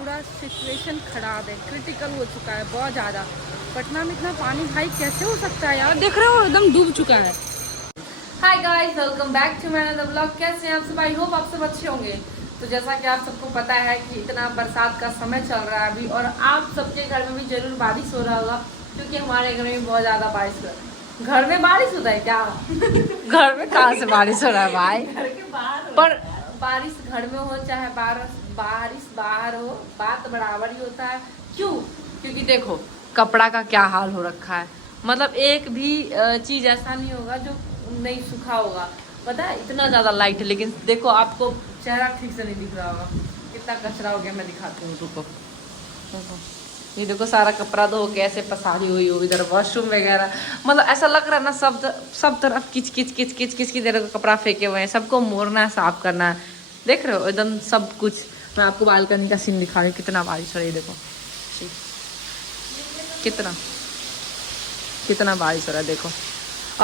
पूरा सिचुएशन खराब है, क्रिटिकल हो चुका है बहुत ज़्यादा। पटना में इतना पानी भाई कैसे हो सकता है यार, देख रहे हो एकदम डूब चुका है। Hi guys, welcome back to my another vlog. कैसे हैं आप सब? आई होप आप सब अच्छे होंगे। तो जैसा कि आप सबको पता है कि इतना बरसात का समय चल रहा है अभी, और आप सबके घर में भी जरूर बारिश हो रहा होगा, क्योंकि हमारे घर में भी बहुत ज़्यादा बारिश हो रहा है। घर में बारिश होता है क्या? घर में कहाँ से बारिश हो रहा है भाई? घर के बाहर। पर बारिश घर में हो चाहे बारिश बाहर हो, बात बराबर ही होता है। क्यों? क्योंकि देखो कपड़ा का क्या हाल हो रखा है, मतलब एक भी चीज़ ऐसा नहीं होगा जो नहीं सूखा होगा। पता है इतना ज़्यादा लाइट है, लेकिन देखो आपको चेहरा ठीक से नहीं दिख रहा होगा, कितना कचरा हो गया। मैं दिखाती हूँ, रुको। देखो ये देखो सारा कपड़ा धो के ऐसे पसारी हुई हो, इधर वॉशरूम वगैरह, मतलब ऐसा लग रहा है ना सब तरफ किच किच किच किच किच की तरह कपड़ा फेंके हुए हैं। सबको मोड़ना है, साफ करना है। देख रहे हो एकदम सब कुछ। मैं आपको बालकनी का सीन दिखा रही हूँ, कितना बारिश हो रही है। देखो कितना कितना बारिश हो रहा है, देखो।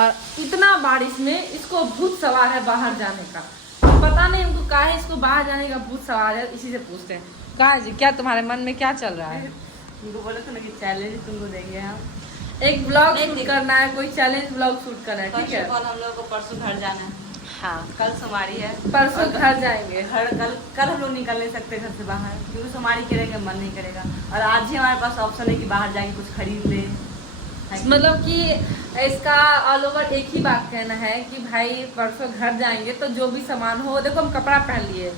और इतना बारिश में इसको भूत सवार है बाहर जाने का। पता नहीं हमको काहे इसको बाहर जाने का भूत सवार है, इसी से पूछते हैं। कहा जी, क्या तुम्हारे मन में क्या चल रहा है? तुमको बोले थे ना कि चैलेंज तुमको देंगे हम। एक ब्लॉग शूट करना है, कोई चैलेंज ब्लॉग शूट करना है, ठीक है? हम लोग को परसों घर जाना है। हाँ, कल सोमवारी है, परसों घर जाएंगे। कल हम लोग निकल नहीं सकते घर से बाहर, क्योंकि सोमवारी करेंगे मन नहीं करेगा। और आज ही हमारे पास ऑप्शन है कि बाहर जाके कुछ खरीद ले। मतलब कि इसका ऑल ओवर एक ही बात कहना है कि भाई परसों घर जाएंगे तो जो भी सामान हो, देखो हम कपड़ा पहन लिए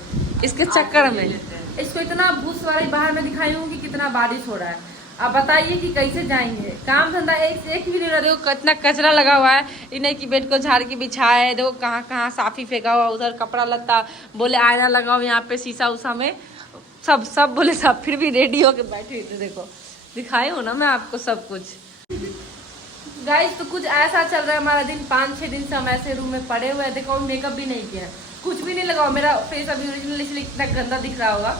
इसके चक्कर में, इसको इतना भूत सवारी बाहर में दिखाई हूँ कि कितना बारिश हो रहा है। अब बताइए कि कैसे जाएंगे? काम धंधा एक भी नहीं रहा। देखो कितना कचरा लगा हुआ है, इन्हें की बेड को झाड़ के बिछाया है। देखो कहाँ कहाँ साफी फेंका हुआ, उधर कपड़ा लत्ता, बोले आयना लगाओ यहाँ पे शीशा उषा में, सब बोले सब, फिर भी रेडी होके बैठे थे। देखो दिखाई हो ना मैं आपको सब कुछ। गाइस तो कुछ ऐसा चल रहा है हमारा दिन। 5-6 दिन से हम ऐसे रूम में पड़े हुए हैं। देखो मेकअप भी नहीं किया, कुछ भी नहीं लगाओ। मेरा फेस अभी ओरिजिनल इसलिए इतना गंदा दिख रहा होगा।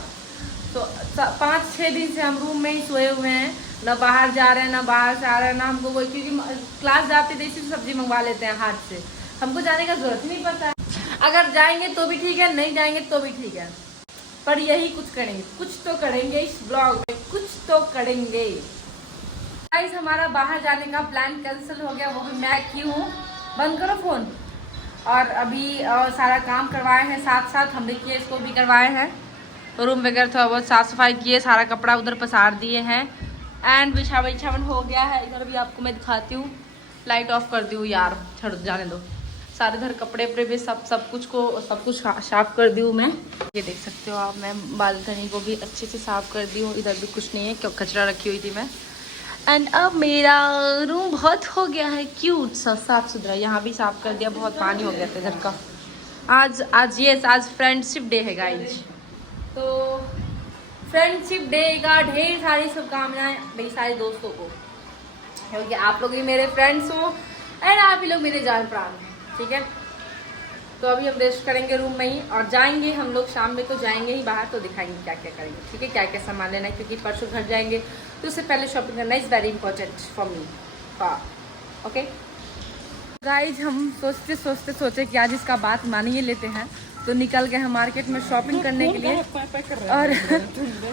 तो 5-6 दिन से हम रूम में ही सोए हुए हैं, ना बाहर जा रहे हैं, ना बाहर से आ रहे हैं, ना हमको कोई, क्योंकि क्लास जाते थे इसी सब्जी मंगवा लेते हैं हाथ से, हमको जाने का जरूरत नहीं पड़ता है। अगर जाएंगे तो भी ठीक है, नहीं जाएंगे तो भी ठीक है, पर यही कुछ करेंगे, कुछ तो करेंगे इस ब्लॉग में, कुछ तो करेंगे। गाइस हमारा बाहर जाने का प्लान कैंसिल हो गया, वो भी मैं क्यों? बंद करो फोन। और अभी सारा काम करवाए हैं, साथ साथ हम देखिए इसको भी करवाए हैं, रूम वगैरह थोड़ा बहुत साफ सफाई किए, सारा कपड़ा उधर पसार दिए हैं, एंड बिछावन हो गया है। इधर भी आपको मैं दिखाती हूँ। लाइट ऑफ कर दी हूँ यार, छोड़ जाने दो। सारे इधर कपड़े वपड़े भी सब कुछ साफ कर दी हूँ मैं। ये देख सकते हो आप, मैं बालकनी को भी अच्छे से साफ कर दी हूँ। इधर भी कुछ नहीं है, क्यों कचरा रखी हुई थी मैं। एंड अब मेरा रूम बहुत हो गया है क्यूट सा, साफ सुथरा। यहाँ भी साफ कर दिया, बहुत पानी हो गया था इधर का। आज फ्रेंडशिप डे है गाइज, तो फ्रेंडशिप डे का ढेर सारी शुभकामनाएं मेरी सारे दोस्तों को, क्योंकि आप लोग भी मेरे फ्रेंड्स हो एंड आप ही लोग मेरे जान प्राण हैं, ठीक है? तो अभी हम रेस्ट करेंगे रूम में ही, और जाएंगे हम लोग शाम में, तो जाएंगे ही बाहर, तो दिखाएंगे क्या क्या करेंगे, ठीक है? क्या क्या सामान लेना है, क्योंकि परसों घर जाएंगे तो उससे पहले शॉपिंग करना is very important for me. हाँ ओके गाइज, हम सोचते कि आज इसका बात मान ही लेते हैं, तो निकल गए हैं मार्केट में शॉपिंग करने के लिए,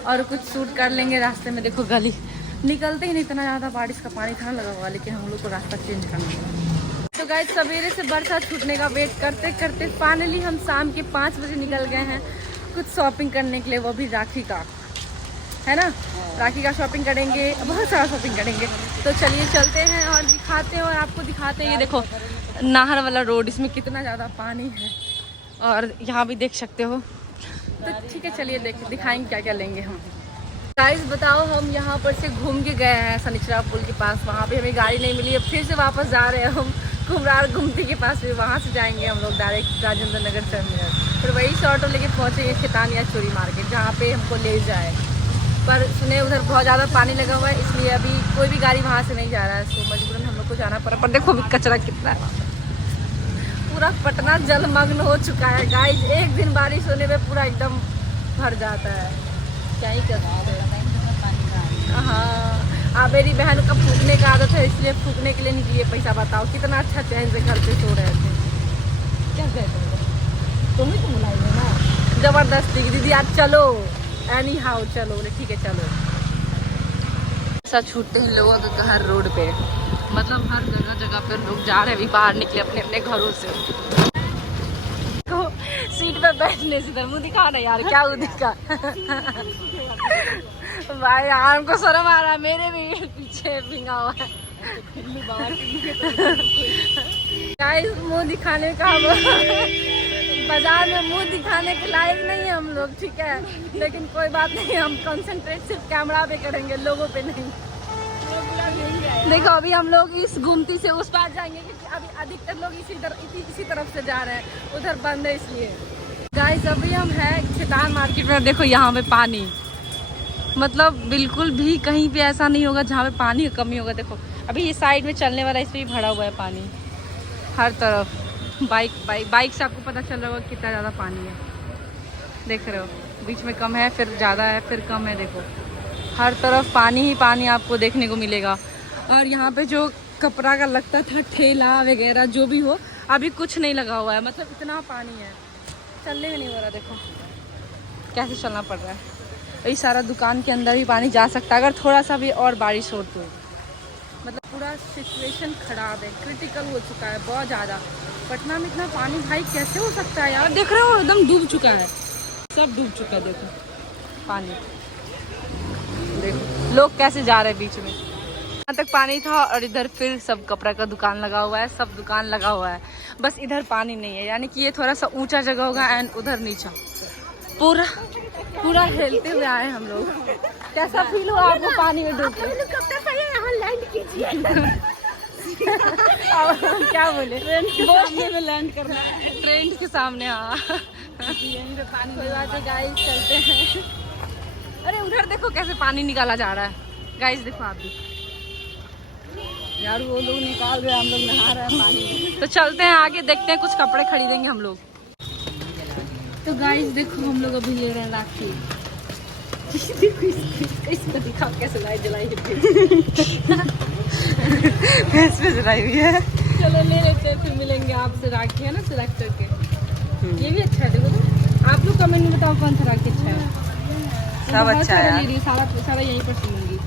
और कुछ शूट कर लेंगे रास्ते में। देखो गली निकलते ही नहीं, इतना ज़्यादा बारिश का पानी था लगा हुआ, लेकिन हम लोग को रास्ता चेंज करना है। तो गाइस सवेरे से बरसात छूटने का वेट करते करते फाइनली हम शाम के 5 बजे निकल गए हैं कुछ शॉपिंग करने के लिए, वो भी राखी का, है ना? राखी का शॉपिंग करेंगे, बहुत सारा शॉपिंग करेंगे। तो चलिए चलते हैं और दिखाते हैं, और आपको दिखाते हैं। ये देखो नाहर वाला रोड, इसमें कितना ज़्यादा पानी है, और यहाँ भी देख सकते हो। तो ठीक है चलिए दिखाएंगे क्या क्या लेंगे हम। गाइस बताओ, हम यहाँ पर से घूम के गए हैं सनिचरा पुल के पास, वहाँ पे हमें गाड़ी नहीं मिली है, फिर से वापस जा रहे हैं हम कुमरार गुमटी के पास, भी वहाँ से जाएंगे हम लोग डायरेक्ट राजेंद्र नगर टर्मिनल, फिर वही से ऑटो लेके पहुँचेंगे खेतानिया चोरी मार्केट, जहाँ पे हमको ले जाए। पर सुने उधर बहुत ज़्यादा पानी लगा हुआ है, इसलिए अभी कोई भी गाड़ी वहाँ से नहीं जा रहा है, तो मजबूरन हम लोग को जाना पड़ा। पर देखो अभी कचरा कितना है, पूरा पटना जलमग्न हो चुका है गाइस। एक दिन बारिश होने में पूरा एकदम भर जाता है, क्या ही कर सकते हैं। हाँ, मेरी बहन का फूकने का आदत है, इसलिए फूकने के लिए नहीं दिए पैसा। बताओ कितना अच्छा चैन से घर पे सो रहे थे। क्या कहते हो, तुम ही तो बुलाई ना जबरदस्ती की, दीदी आज चलो, एनी हाउ चलो, बोले ठीक है चलो। ऐसा छूटते हैं लोगों के घर रोड पे, मतलब हर जगह जगह पे लोग जा रहे हैं अभी बाहर निकले अपने अपने घरों से। तो सीट पे बैठने से मुँह दिखा ना यार, क्या मुँह दिखा। भाई यार हमको शर्म आ रहा है, मेरे भी पीछे भिंगा हुआ है। गाइस मुँह दिखाने का बाजार में मुंह दिखाने के लायक नहीं है हम लोग, ठीक है, लेकिन कोई बात नहीं, हम कंसंट्रेट सिर्फ कैमरा पे करेंगे, लोगों पे नहीं। देखो अभी हम लोग इस गुमती से उस पार जाएंगे क्योंकि अभी अधिकतर लोग इसी तरफ से जा रहे हैं, उधर बंद है इसलिए। गाइस अभी हम हैं खेतान मार्केट में, देखो यहाँ पे पानी, मतलब बिल्कुल भी कहीं पे ऐसा नहीं होगा जहाँ पे पानी की कमी होगा। देखो अभी ये साइड में चलने वाला इस पर भी भरा हुआ है पानी हर तरफ। बाइक से आपको पता चल रहा होगा कितना ज़्यादा पानी है, देख रहे हो, बीच में कम है, फिर ज़्यादा है, फिर कम है। देखो हर तरफ पानी ही पानी आपको देखने को मिलेगा। और यहाँ पे जो कपड़ा का लगता था ठेला वगैरह जो भी हो, अभी कुछ नहीं लगा हुआ है, मतलब इतना पानी है, चलने में नहीं हो रहा। देखो कैसे चलना पड़ रहा है, वही सारा दुकान के अंदर भी पानी जा सकता है अगर थोड़ा सा भी और बारिश हो तो। मतलब पूरा सिचुएशन खराब है, क्रिटिकल हो चुका है बहुत ज़्यादा। पटना में इतना पानी भाई कैसे हो सकता है यार, देख रहे हो एकदम डूब चुका है, सब डूब चुका है। देखो पानी, देखो लोग कैसे जा रहे हैं बीच में, यहाँ तक पानी था और इधर फिर सब कपड़ा का दुकान लगा हुआ है, सब दुकान लगा हुआ है, बस इधर पानी नहीं है। यानी कि ये थोड़ा सा ऊंचा जगह होगा एंड उधर नीचा। पूरा हिलते हुए आए हम लोग। कैसा फील हुआ आपको पानी में डूब के? क्या बोले? ट्रेन में लैंड करना है, ट्रेन के सामने। हाँ यहीं पे पानी, कोई बात नहीं गाइस चलते हैं। अरे उधर देखो कैसे पानी निकाला जा रहा है, गाइस देखो आप भी यार, वो लोग निकाल रहे हैं, हम लोग नहा रहे हैं पानी में। तो चलते हैं आगे, देखते हैं कुछ कपड़े खरीदेंगे हम लोग। तो गाइस देखो हम लोग अभी ले रहे हैं राखी। इसको दिखाओ कैसे लाइट जलाई फेस पे जलाई हुई है। चलो ले लेते हैं, फिर मिलेंगे आपसे। राखी है ना सिलेक्ट करके, ये भी अच्छा है। देखो तो आप लोग कमेंट में बताओ कौन सा राखी अच्छा है। सब अच्छा है, सारा यहीं पर सुनूंगी।